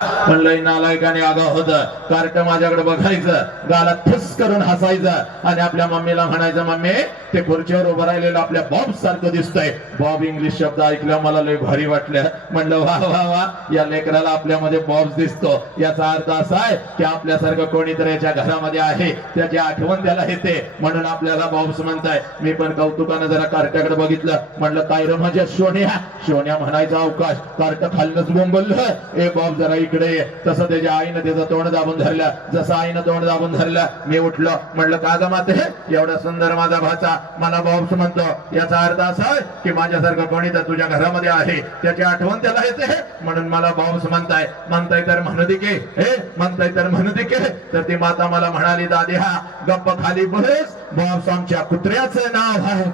म्हणलं नालायकाने आगाव होत कार्ट माझ्याकडे बघायचं, गाला ठस करून हसायचं आणि आपल्या मम्मीला म्हणायचं, मम्मी ते खुर्चीवर उभं राहिलेलं आपल्या बॉब सारखं दिसतंय. बॉब इंग्लिश शब्द ऐकल्या मला लय भारी वाटलं. म्हणलं वा वा वा, या लेकराला आपल्यामध्ये बॉब दिसतो. याचा अर्थ असा आहे की आपल्यासारखं कोणीतरी याच्या घरामध्ये आहे, त्याची आठवण त्याला येते म्हणून आपल्याला बॉब्स म्हणताय. मी पण कौतुकानं जरा कार्ट्याकडे बघितलं. म्हणलं काय रे माझ्या सोन्या. सोन्या म्हणायचा अवकाश. कार्ट खाल्लंच बोंबललं, ए बॉब जरा इकडे ये. तसं त्याच्या आईनं त्याचं तोंड दाबून धरलं. जसं आईनं तोंड दाबून धरलं मी उठलो. म्हणलं का ग माते, एवढा सुंदर माझा भाचा मला बॉब्स म्हणतो, याचा अर्थ असा आहे की माझ्यासारखं कोणी तर तुझ्या घरामध्ये आहे, त्याची आठवण त्याला येते म्हणून मला बॉब्स म्हणताय. म्हणताय तर म्हणू दे की, हे म्हणताय तर म्हणू दे की. तर ती माता मला म्हणाली, दादी हा गप्प खाली बस, बॉब्स आमच्या कुत्र्याचं नाव आहे.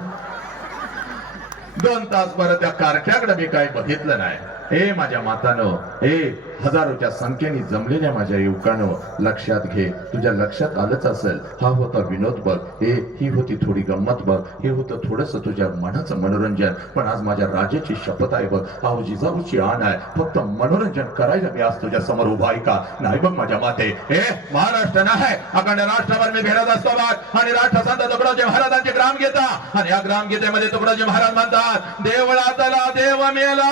2 तास परत त्या कारख्याकडे मी काही बघितलं नाही. हे माझ्या मातानो, हे हजारोच्या संख्येने जमलेल्या माझ्या युवकानो, लक्षात घे. तुझ्या लक्षात आलंच असेल, हा होता विनोद बघ, ही होती थोडी गंमत बघ, हे होतं थोडस तुझ्या मनाचं मनोरंजन. पण आज माझ्या राजाची शपथ आहे बघ, हा जिजाऊची आण आहे. फक्त मनोरंजन करायला मी आज तुझ्या समोर उभा आहे का नाही बघ माझ्या माते. हे महाराष्ट्र नाही, अखंड राष्ट्रभर मी फिरत असतो बघ. आणि राष्ट्रसंत तुकडोजी महाराजांची ग्रामगीता, आणि या ग्रामगीतेमध्ये तुकडोजी महाराज म्हणतात, देवळातला देव मेला,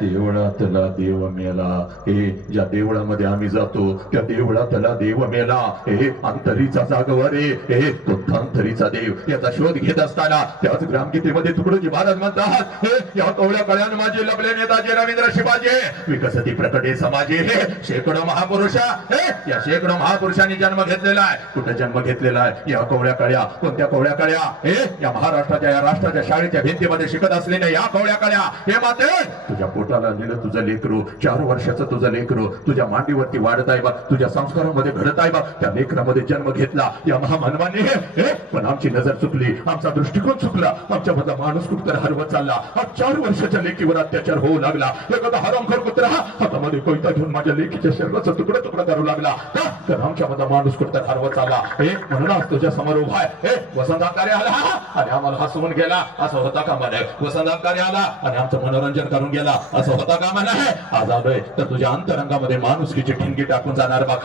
देवळातला देव मेला. हे ज्या देवळामध्ये आम्ही जातो त्या देवळातला देव मेला. हे अंतरीचा जागवर हे तो अंतरीचा देव याचा शोध घेत असताना त्याच ग्रामगीतेमध्ये तुकडोजी महाराज म्हणतात, हे या कवळ्या कळ्यान माझे लपले नेताजी रवींद्र शिवाजी विकसती प्रकटे समाजे. हे शेकडो महापुरुषा, हे या शेकडो महापुरुषांनी जन्म घेतलेला आहे. कुठे जन्म घेतलेला आहे? या कवळ्या कळ्या. कोणत्या कवळ्या कळ्या? हे या महाराष्ट्राच्या, या राष्ट्राच्या शाळेच्या भिंतीमध्ये शिकत असलेल्या या कवळ्या कळ्या. हे माते तुझ्या पोटाला नेलं तुझं लेकरू, 4 वर्षाचं तुझं लेकरू तुझ्या मांडीवरती वाढत आहे बघ, तुझ्या संस्कारामध्ये घडत आहे बघ. त्या लेकरामध्ये जन्म घेतला या महामानवाने. पण आमची नजर चुकली, आमचा दृष्टिकोन चुकला, आमच्यामधला माणूस कुठतर हरवत चालला. हा 4 वर्षाच्या लेकीवर अत्याचार होऊ लागला. एखादा हरामखोर कुत्रा हातामध्ये कोयता घेऊन माझ्या लेकीच्या शरीराचा तुकडा तुकडा करू लागला. तर आमच्यामधला माणूस कुठतर हरवत चालला. म्हणून आज तुझ्या समोर उभा आहे. वसंत अंगारे आला आणि आम्हाला हसवून गेला, असं होता कामा नये. वसंत अंगारे आला आणि आमचं मनोरंजन करून गेला, असं होता कामा नये. आज आलोय तर तुझ्या अंतरंगामध्ये माणुसकीची ठिणगी टाकून जाणार बघ.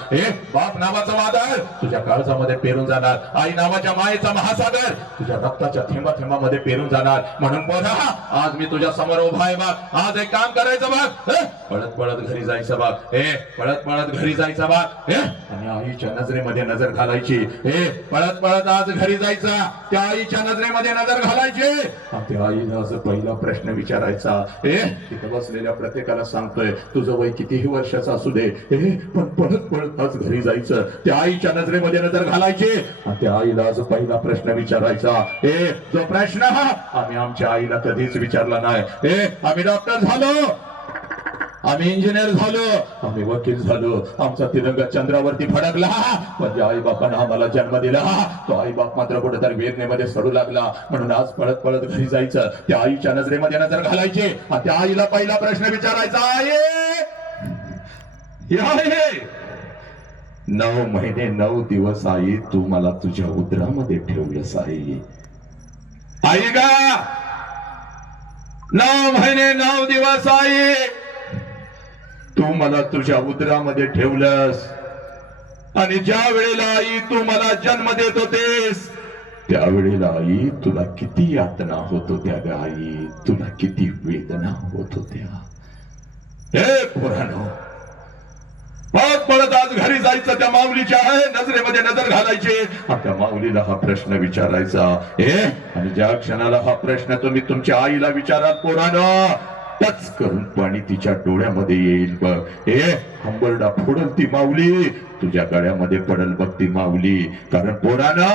बाप नावाचं वादळ तुझ्या काळजामध्ये पेरून जाणार. आई नावाच्या मायेचा महासागर तुझ्या रक्ताच्या थेंबा थेंबामध्ये पेरून जाणार. म्हणून पोरा आज मी तुझ्या समोर उभा आहे बघ. आज एक काम करायचं बघ, पळत पळत घरी जायचं बघ. पळत पळत घरी जायचं बघ आणि आईच्या नजरेमध्ये नजर घालायची. पळत पळत आज घरी जायचं, त्या आईच्या नजरेमध्ये नजर घालायची. त्या आईला आज पहिला प्रश्न विचारायचा. तिथं बसलेल्या प्रत्येकाला सांगतोय, तुझं वय कितीही वर्षाचं असू दे, पण पळत पळत आज घरी जायचं, त्या आईच्या नजरेमध्ये नजर घालायची. आणि त्या आईला आज पहिला प्रश्न विचारायचा. जो प्रश्न आम्ही आमच्या आईला कधीच विचारला नाही. आम्ही डॉक्टर झालो, आम्ही इंजिनियर झालो, आम्ही वकील झालो, आमचा तिरंगा चंद्रावरती फडकला, म्हणजे आई बापानं आम्हाला जन्म दिला. तो आई बाप मात्र कुठेतरी वेदनेमध्ये सडू लागला. म्हणून आज पळत पळत घरी जायचं, त्या आईच्या नजरेमध्ये नजर घालायची आणि त्या आईला पहिला प्रश्न विचारायचा. आई 9 महिने 9 दिवस आई तू मला तुझ्या उदरामध्ये ठेवलंस. आई गा 9 महिने 9 दिवस आई तू मला तुझ्या उदरामध्ये ठेवलंस. आणि ज्या वेळेला आई तू मला जन्म देत होतेस त्यावेळेला आई तुला किती यातना होत होत्या ग आई, तुला किती वेदना होत होत्या. हे पोरांनो, पळत पळत आज घरी जायचं, त्या माऊलीच्या नजरेमध्ये नजर घालायची, त्या माऊलीला हा प्रश्न विचारायचा. आणि ज्या क्षणाला हा प्रश्न तुम्ही तुमच्या आईला विचाराल पोरांनो, टच करून पाणी तिच्या डोळ्यामध्ये येईल बघ. हंबरडा फोडल ती माऊली, तुझ्या गळ्यामध्ये पडल बघ ती माऊली. कारण पोरांनो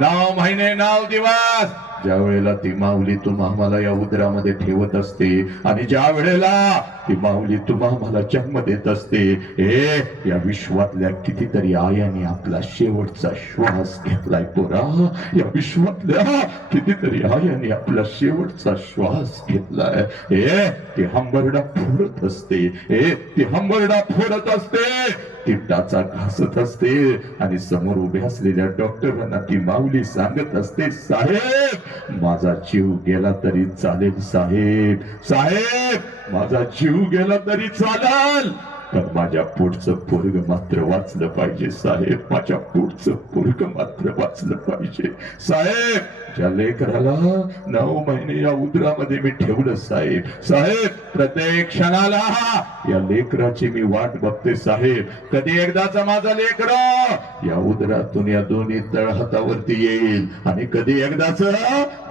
9 महिने 9 दिवस ज्या वेळेला ती माऊली तुम्हा आम्हाला या उदरामध्ये ठेवत असते आणि ज्या वेळेला ती माऊली तुम्हा आम्हाला जन्म देत असते, या विश्वातल्या कितीतरी आयाने आपला शेवटचा श्वास घेतलाय पोरा. या विश्वातल्या कितीतरी आयाने आपला शेवटचा श्वास घेतलाय. ती हंबरडा फोडत असते, ती हंबरडा फोडत असते, ती टाचा घासत असते आणि समोर उभे असलेल्या डॉक्टरांना ती माऊली सांगत असते, साहेब माझा जीव गेला तरी चालेल साहेब, साहेब माझा जीव गेला तरी चालेल, पण माझ्या पुढचं पोरग मात्र वाचलं पाहिजे साहेब. माझ्या पुढचं पोरग मात्र वाचलं पाहिजे साहेब. ज्या लेकराला 9 महिने या उदरामध्ये मी ठेवलं साहेब, साहेब प्रत्येक क्षणाला या लेकराची मी वाट बघते साहेब. कधी एकदाचा माझा लेकर या उदरातून या दोन्ही तळहातावरती येईल आणि कधी एकदाच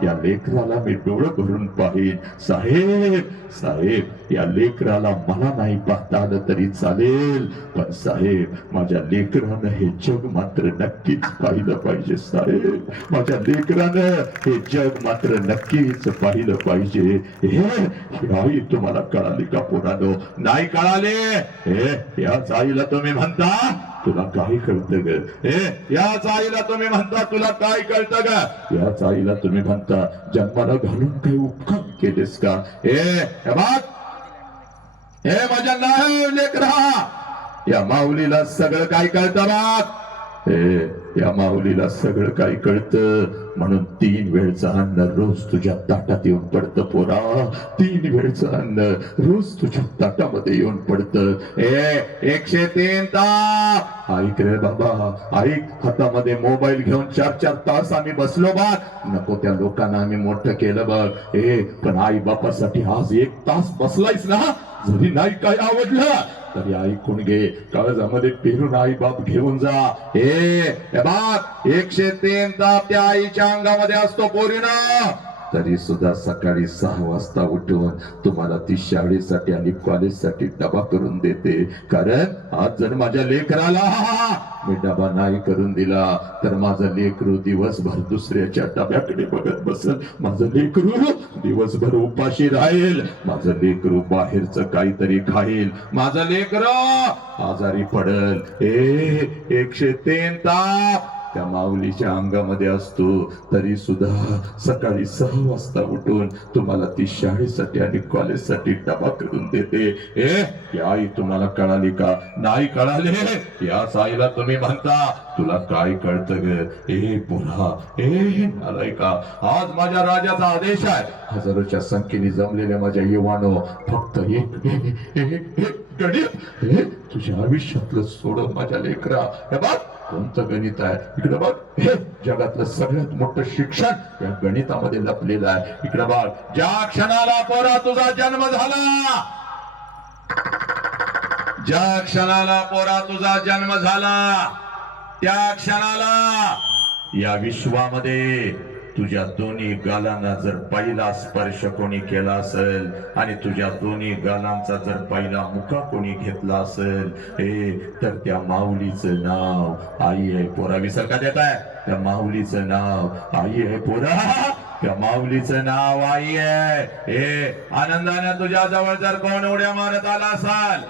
या लेकराला मी डोळं भरून पाहिन साहेब. साहेब या लेकराला मला नाही पाहता आलं तरी चालेल, पण साहेब माझ्या लेकरानं हे जग मात्र नक्कीच पाहिलं पाहिजे साहेब. माझ्या लेकरानं हे जग मात्र नक्कीच पाहिलं पाहिजे. हे आई तुम्हाला कळाली का पोरांनो? नाही कळाले? याच आईला तुम्ही म्हणता तुला काय कळतं ग? याच आईला तुम्ही म्हणता तुला काय कळतं ग? याच आईला तुम्ही म्हणता जन्माला घालून काही उपकार केलेस का? हे माझ्या नाही लेकरा, या माऊलीला सगळं काय कळतं बाप. या माऊलीला सगळं काही कळतं, म्हणून 3 वेळचं अन्न रोज तुझ्या ताटात येऊन पडतं पोरा. 3 वेळचं अन्न रोज तुझ्या ताटामध्ये येऊन पडतं. 103 ताप. ऐक रे बाबा, ऐक. हातामध्ये मोबाईल घेऊन 4-4 तास आम्ही बसलो बघ. नको त्या लोकांना आम्ही मोठं केलं बघ. पण आई बापासाठी आज 1 तास बसलायस ना, जरी नाही काय आवडलं तरी ऐकून घे, काळजामध्ये पेरून आई बाप घेऊन जा. बाप 103 ताप त्या आईच्या अंगामध्ये असतो पोरीनं, तरी सुद्धा सकाळी 6 वाजता उठून तुम्हाला ती शाळेसाठी आणि कॉलेजसाठी डबा करून देते. कारण आज जर माझ्या लेकराला मी डबा नाही करून दिला तर माझं लेकरू दिवसभर दुसऱ्याच्या डब्याकडे बघत बसल. माझं लेकरू दिवसभर उपाशी राहील. माझं लेकरू बाहेरचं काहीतरी खाईल. माझं लेकरू आजारी पडल. 103 ताप त्या माऊलीच्या अंगामध्ये असतो, तरी सुद्धा सकाळी 6 वाजता उठून तुम्हाला ती शाळेसाठी आणि कॉलेजसाठी डबा करून देते. या आई तुम्हाला कळाली का? नाही कळाले? याच आईला तुम्ही म्हणता तुला काय कळतं ग? पोरा, नालायका, आज माझ्या राजाचा आदेश आहे. हजारोच्या संख्येने जमलेल्या माझ्या युवानो, फक्त एक गणित तुझ्या आयुष्यातलं सोडून माझ्या लेकरा. हे बघ कोणतं गणित आहे इकडे बघ. जगातलं सगळ्यात मोठं शिक्षण या गणितामध्ये लपलेलं आहे. इकडे बघ. ज्या क्षणाला पोरा तुझा जन्म झाला, ज्या क्षणाला पोरा तुझा जन्म झाला, त्या क्षणाला या विश्वामध्ये तुझ्या दोन्ही गालांना जर पहिला स्पर्श कोणी केला असेल आणि तुझ्या दोन्ही गालांचा जर पहिला मुका कोणी घेतला असेल, तर त्या माऊलीचं नाव आई आहे पोरा. विसर का देत आहे? त्या माऊलीचं नाव आई आहे पोरा. त्या माऊलीचं नाव आई आहे. आनंदाने तुझ्या जवळ जर कोण उड्या मारत आला असाल,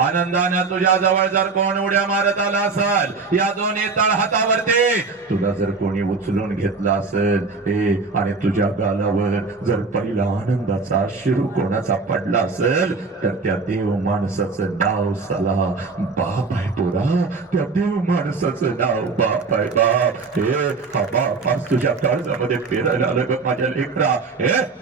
आनंदाने तुझ्या जवळ जर कोण उड्या मारत आला असाल, या दोन्ही तळहातावरती तुला जर कोणी उचलून घेतला असेल आणि तुझ्या गालावर जर पहिला आनंदाचा अश्रू कोणाचा पडला असेल, तर त्या देव माणसाचं नाव साला बाप आहे पोरा. त्या देव माणसाचं नाव बाप आहे. बाप हा बाप आज तुझ्या काळजामध्ये पेरायला माझ्या लेकरा.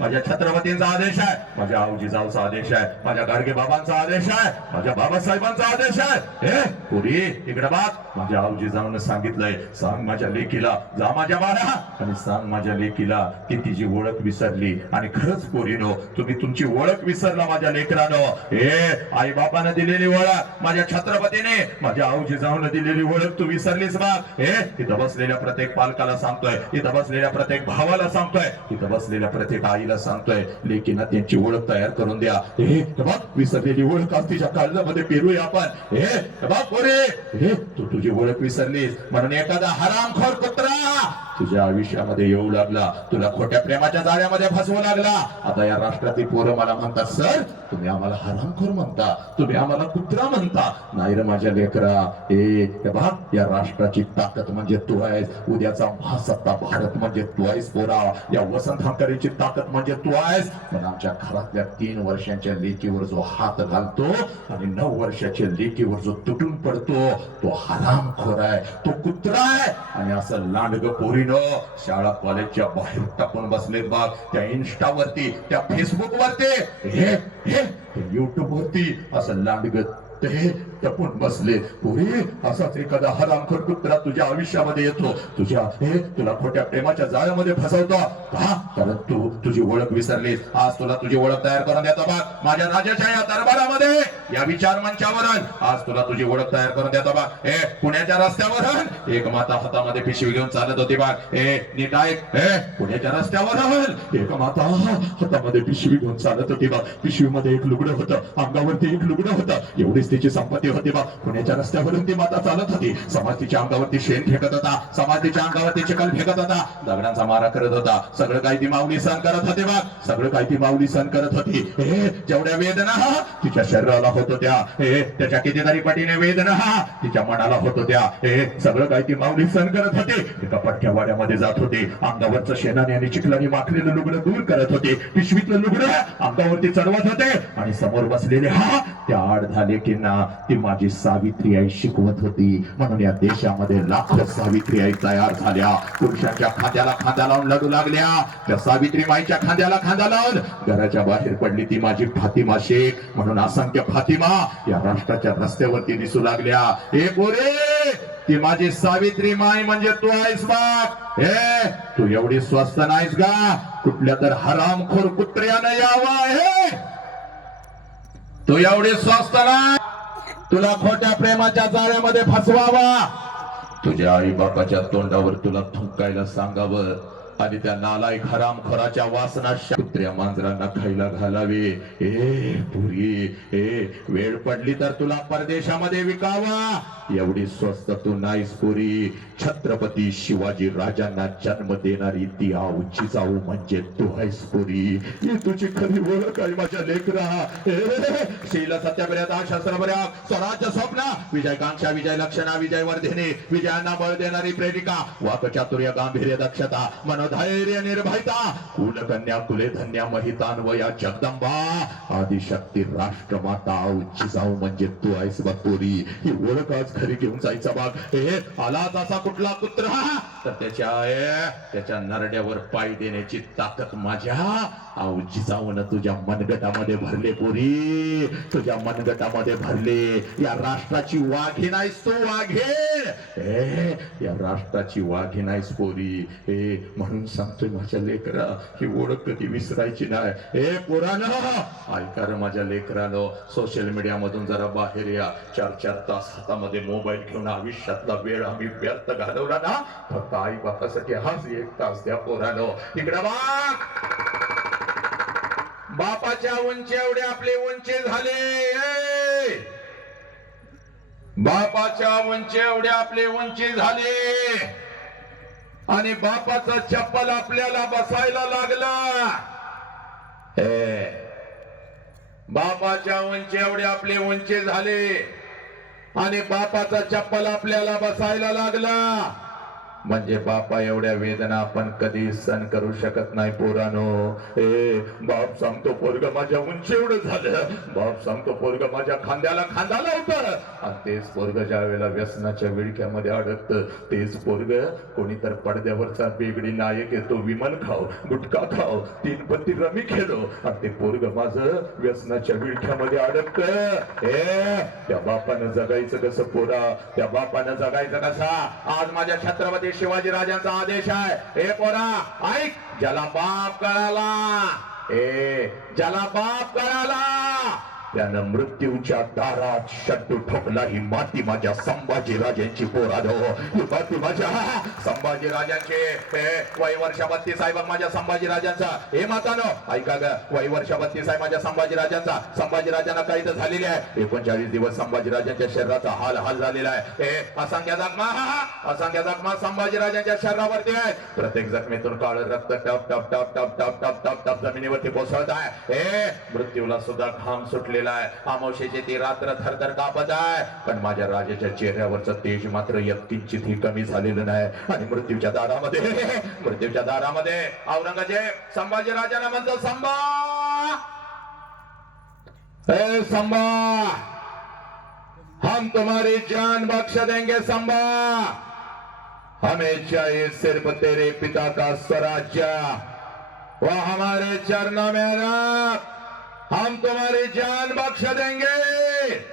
माझ्या छत्रपतींचा आदेश आहे, माझ्या आवजीजाऊचा आदेश आहे, माझ्या गाडगे बाबांचा आदेश आहे, माझ्या बाबासाहेबांचा आदेश आहे. पुरी इकडे बात. माझ्या आवजीजाऊनं सांगितलंय, सांग माझ्या लेकीला, जा माझ्या बाळा आणि सांग माझ्या लेकीला की तिची ओळख विसरली. आणि खरंच पोरीनो, तुम्ही तुमची ओळख विसरला माझ्या लेकरानो. आई बापानं दिलेली ओळख, माझ्या छत्रपतीने, माझ्या आवजीजाऊनं दिलेली ओळख तू विसरलीस बघ. इथं बसलेल्या प्रत्येक पालकाला सांगतोय, इथं बसलेल्या प्रत्येक भावाला सांगतोय, इथं बसलेल्या प्रत्येक आईला सांगतोय, लेकींना त्यांची ओळख तयार करून द्या. विसरलेली ओळख आज तिच्या काळजामध्ये पेरूया आपण. तू तुझी ओळख विसरलीस म्हणून एखादा हरामखोर कुत्रा तुझ्या आयुष्यामध्ये येऊ लागला, तुला खोट्या प्रेमाच्या जाळ्यामध्ये फसवू लागला. आता या राष्ट्रातील पोरं मला म्हणतात, सर तुम्ही आम्हाला हरामखोर म्हणता, तुम्ही आम्हाला कुत्रा म्हणता. नाही रे माझ्या लेकरा, या राष्ट्राची ताकद म्हणजे तू आहेस. उद्याचा महासत्ता भारत म्हणजे तू आहेस पोरा. या वसंत हंकारीची ताकद म्हणजे तू आहेस. पण आमच्या घरातल्या 3 वर्षांच्या लेकीवर जो हात घालतो आणि 9 वर्षाच्या लेकीवर जो तुटून पडतो, तो हरामखोर आहे, तो कुत्रा आहे. आणि असं लांडग पोरी शाळा कॉलेजच्या बाहेर टाकून बसले बघ, त्या इन्स्टावरती, त्या फेसबुक वरती. हे युट्यूब वरती असं लांडगत ते टपून बसले. पुरी असाच एखादा हरामखोर कुत्रा तुझ्या आयुष्यामध्ये येतो, तुला खोट्या प्रेमाच्या जाळ्यामध्ये फसवतो का? कारण तू तुझी ओळख विसरलीस. आज तुला तुझी ओळख तयार करून देतो बघ माझ्या राजाच्या या दरबारामध्ये, या विचार मंचावरून आज तुला तुझी ओळख तयार करून देतो बघ. हे पुण्याच्या रस्त्यावरून एक माता हातामध्ये पिशवी घेऊन चालत होती बघ. हे नीट ऐक, हे पुण्याच्या रस्त्यावरून एक माता हातामध्ये पिशवी घेऊन चालत होती बघ. पिशवीमध्ये एक लुगडं होतं, अंगावरती एक लुगडं होतं, एवढीच तिची संपत्ती होती बघ. पुण्याच्या रस्त्यावरून ती माता चालत होती. समाज तिच्या अंगावरती शेण फेकत होता, समाज तिच्या अंगावरती चिखल फेकत होता, दगडांचा मारा करत होता. सगळं काही ती माऊली सहन करत होती बघ, सगळं काही ती माऊली सहन करत होती. हे जेवढ्या वेदना तिच्या शरीराला होत होत्या, हे त्याच्या कितीतरी पटीने वेदना तिच्या मनाला होत होत्या, हे सगळं काही ती माऊली सहन करत होती. एका पटक्या वाड्यामध्ये जात होती, अंगावरचं शेणाने आणि चिखलाने माखलेलं लुगडं दूर करत होते, पिशवीतलं लुगडं अंगावरती चढवत होते आणि समोर बसलेले त्या आड झाले की ना ती माझी सावित्री आई शिकवत होती. म्हणून या देशामध्ये लाखो सावित्री आई तयार झाल्या, पुरुषांच्या खांद्याला खांदा लावून लढू लागल्या. त्या सावित्री माईच्या खांद्याला खांदा लावून घराच्या बाहेर पडली ती माझी फातिमा शेख. म्हणून असंख्य फातिमा या राष्ट्राच्या रस्त्यावरती दिसू लागल्या. हे पोरे, ती माझी सावित्री माई म्हणजे तू आहेस बघ. हे तू एवढी स्वस्त नाहीस का? कुठल्या तर हरामखोर कुत्र्यानं यावं आहे. तू एवढी स्वस्त नाही, तुला खोट्या प्रेमाच्या जाळ्यामध्ये फसवावा, तुझ्या आई बापाच्या तोंडावर तुला थुंकायला सांगावं आणि त्या नालायक हरामखोराच्या वासना कुत्र्या मांजरांना खायला घालावे. ए पुरी, वेळ पडली तर तुला परदेशामध्ये विकावा. एवढी स्वस्त तू नाहीस पुरी. छत्रपती शिवाजी राजांना जन्म देणारी ती आऊ जिजाऊ म्हणजे तू आहेस पुरी. ही तुझी खरी ओळख आहे माझ्या लेकरा. शील सत्याग्रह शस्त्रबऱ्या स्वराज्य स्वप्न विजयकांक्षा विजय लक्षणा विजय वर्धिनी विजयांना बळ देणारी प्रेरिका वाकचातुर्य गांभीर्य दक्षता मनोधैर्य निर्भयता कुलकन्या कुले धन्या महितान्वया जगदंबा आदिशक्ती राष्ट्रमाता आऊ जिजाऊ म्हणजे तू आहेस बघ पुरी. ही ओळख आज खरी घेऊन जायचा बाग. हे आलाच असा कुठला कुत्रा तर त्याच्या नरड्यावर पाय देण्याची ताकद माझ्या आऊ जिजाऊन तुझ्या मनगटामध्ये भरले पुरी, तुझ्या मनगटामध्ये भरले. या राष्ट्राची वाघीण आहेस तू, वाघे या राष्ट्राची वाघीण आहेस पोरी. म्हणून सांगतोय माझ्या लेकरा, ही ओळख कधी विसरायची नाही. हे पोरानं ऐका रे माझ्या लेकरानं, सोशल मीडिया मधून जरा बाहेर या. 4-4 तास हातामध्ये मोबाईल घेऊन आयुष्यातला वेळ आम्ही व्यर्थ घालवला ना, फक्त आई बापासाठी हाच 1 तास द्या पोरानं. इकडे बघ, बापाच्या उंची एवढे आपले उंची झाले, बापाच्या उंची एवढे आपले उंची झाले आणि बापाचं चप्पल आपल्याला बसायला लागला. बापाच्या उंची एवढे आपले उंची झाले आणि बापाचा चप्पल आपल्याला बसायला लागला म्हणजे बापा एवढ्या वेदना आपण कधी सहन करू शकत नाही पोरानो. बाप सांगतो पोरग माझ्या उंची एवढं झालं, बाप सांगतो पोरग माझ्या खांद्याला खांदा लावतं आणि तेच पोरग ज्या वेळेला व्यसनाच्या विळख्यामध्ये अडकत, तेच पोरग कोणीतर पडद्यावरचा बेगडी नायक येतो, विमल खाव गुटखा खाव 3 पत्ती रमी खेळो आणि ते पोरग माझं व्यसनाच्या विळख्यामध्ये अडकत. त्या बापानं जगायचं कसं पोरा, त्या बापानं जगायचं कसा? आज माझ्या छत्रपती शिवाजी राजांचा आदेश आहे. हे पोरा ऐक, ज्याला बाप कळाला, ज्याला बाप कळाला त्यानं मृत्यूच्या दारात शट्टू ठोकला. ही माती माझ्या संभाजी राजांची पोरानो, ही माती माझ्या संभाजी राजांचे. वय वर्ष 32 आहे बघ माझ्या संभाजी राजांचा. हे मातानो ऐका ग, वय वर्ष 32 आहे माझ्या संभाजी राजांचा. संभाजी राजांना काही तर झालेले आहे. 39 दिवस संभाजी राजांच्या शरीराचा हाल झालेला आहे. असंख्य जखमा संभाजी राजांच्या शरीरावरती आहे. प्रत्येक जखमेतून काळ रक्त टप टप टप टप टप टप टप टप जमिनीवरती कोसळत आहे. मृत्यूला सुद्धा घाम सुटलेला आहे. अमावस्येची ती रात्र थरथर कापत आहे, पण माझ्या राजाच्या चेहऱ्यावरचं तेज मात्र यत्किंचितही कमी झालेलं नाही. आणि मृत्यूच्या दारामध्ये औरंगजेब संभाजी राजांना म्हणतो, संभा हम तुम्हारी जान बख्श देंगे संभा, हमें चाहिए सिर्फ तेरे पिता का स्वराज्य, वह हमारे चरणों में रख. हम तुम्हारी जान बख्श देंगे.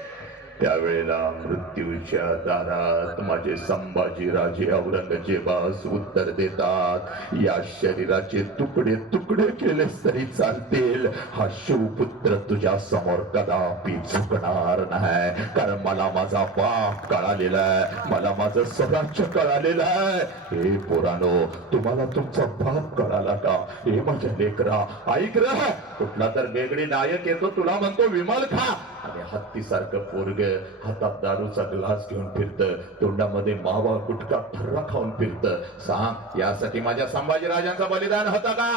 त्यावेळेला मृत्यूच्या दारात माझे संभाजी राजे औरंगजेबास उत्तर देतात, या शरीराचे तुकडे तुकडे केलेस तरी चालतील, हा शिवपुत्र तुझ्या समोर कदापि झुकणार नाही. कारण मला माझा बाप कळालेला आहे, मला माझं स्वराज्य कळालेलं आहे. हे पोरानो, तुम्हाला तुमचा बाप कळाला का? हे माझ्या लेकरा ऐक र, कुठला तर वेगळी नायक येतो, तुला म्हणतो विमल खा, आणि हत्तीसारखं पोरग हातात दारूचा ग्लास घेऊन फिरत, तोंडामध्ये मावा गुटखा ठर्रा खाऊन फिरत. सांग, यासाठी माझ्या संभाजीराजांचं बलिदान होतं का?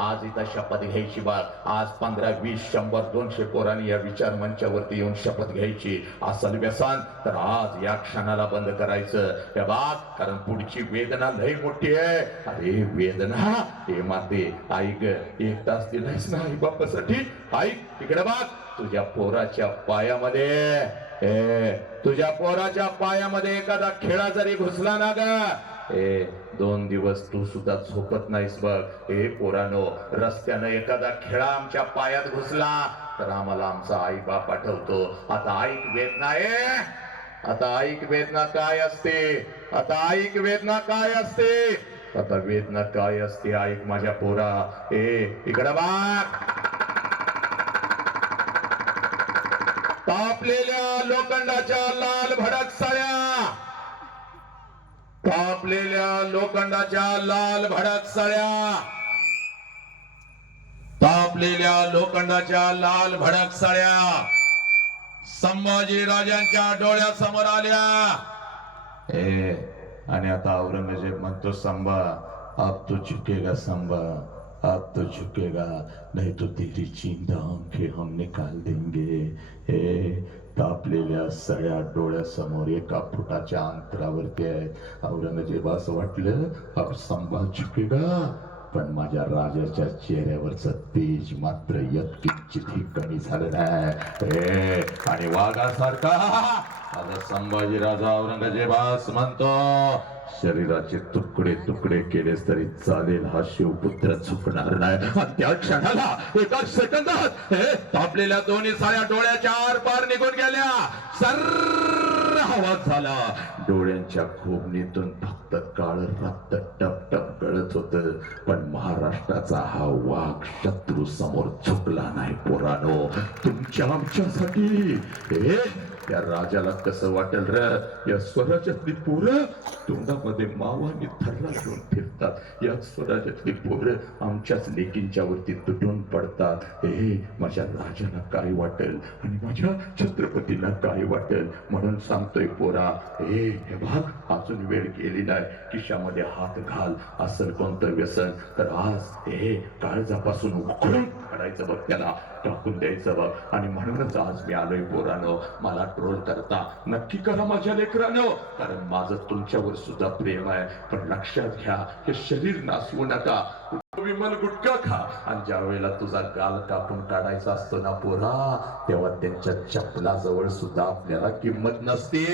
आज इथं शपथ घ्यायची बात. आज 15, 20, 100, 200 पोरांनी या विचार मंचावरती येऊन शपथ घ्यायची. असल व्यसन तर आज या क्षणाला बंद करायचं. हे बाग, कारण पुढची वेदना लई मोठी आहे. अरे वेदना, हे माते ऐक, 1 तास दिलायस ना आई बापासाठी. ऐक इकडे बाग, तुझ्या पोराच्या पायामध्ये, तुझ्या पोराच्या पायामध्ये एखादा खेळा जरी घुसला ना ग, 2 दिवस तू सुद्धा झोपत नाहीस बघ. हे पोरानो, रस्त्यानं एखादा खेळा आमच्या पायात घुसला तर आम्हाला आमचा आई बाप आठवतो. आता ऐक वेदना, आता ऐक वेदना काय असते, आता ऐक वेदना काय असते, आता वेदना काय असते ऐक माझ्या पोरा. इकडं बघ, तापलेल्या लोखंडाच्या लाल भडक सळ्या, तापलेल्या लोखंडाच्या लाल भडक सळ्या, तापलेल्या लोखंडाच्या लाल भडक सळ्या संभाजी राजांच्या डोळ्यासमोर आल्या. आणि आता औरंगजेब म्हणतो, संभा अब तो झुकेगा, संभा अब तो झुकेगा, नहीं तो तेरी जिंदा आंखें हम निकाल देंगे. तापलेल्या सळ्या डोळ्यासमोर 1 फुटाच्या अंतरावरती आहेत. औरंगजेबास वाटलं अब संभा झुकेगा, पण माझ्या राजाच्या चेहऱ्यावरच तेज मात्र यत्किंचितही कमी झालं नाही. आणि वाघासारखा आता संभाजी राजा औरंगजेबास म्हणतो, शरीराचे तुकडे तुकडे केलेस तरी चालेल, हा शिवपुत्र झुकणार नाही. आणि त्या क्षणाला 1 सेकंदात तापलेल्या दोन्ही साऱ्या डोळ्याच्या आरपार निघून गेल्या. सर्र आवाज झाला. डोळ्यांच्या खोबणीतून फक्त काळ रक्त टप टप गळत होत. पण महाराष्ट्राचा हा वाघ शत्रू समोर झुकला नाही पोरानो. तुमच्या आमच्यासाठी त्या राजाला कसं वाटेल र? या स्वराज्यातली पोरं तोंडामध्ये मावाने थर्रा घेऊन फिरतात. या स्वराज्यातली पोरं आमच्याच लेकींच्या वरती तुटून पडतात. माझ्या राजाला काय वाटेल आणि माझ्या छत्रपतीला काय वाटेल? म्हणून सांगतोय पोरा, हे भाग, अजून वेळ गेली नाही. खिशामध्ये हात घाल. असं कोणतं व्यसन तर आज काळजापासून उकळून काढायचं बघ, त्याला टाकून द्यायचं बघ. आणि म्हणूनच आज मी आलोय पोरानो. मला ट्रोल करता नक्की करा माझ्या लेकरांनो, कारण माझं तुमच्यावर सुद्धा प्रेम आहे. पण लक्षात घ्या, हे शरीर नासवू नका. विमल गुटखा खा, आणि ज्या वेळेला तुझा गाल कापून काढायचा असतो ना पोरा, तेव्हा त्यांच्या चपलाजवळ सुद्धा आपल्याला किंमत नसते.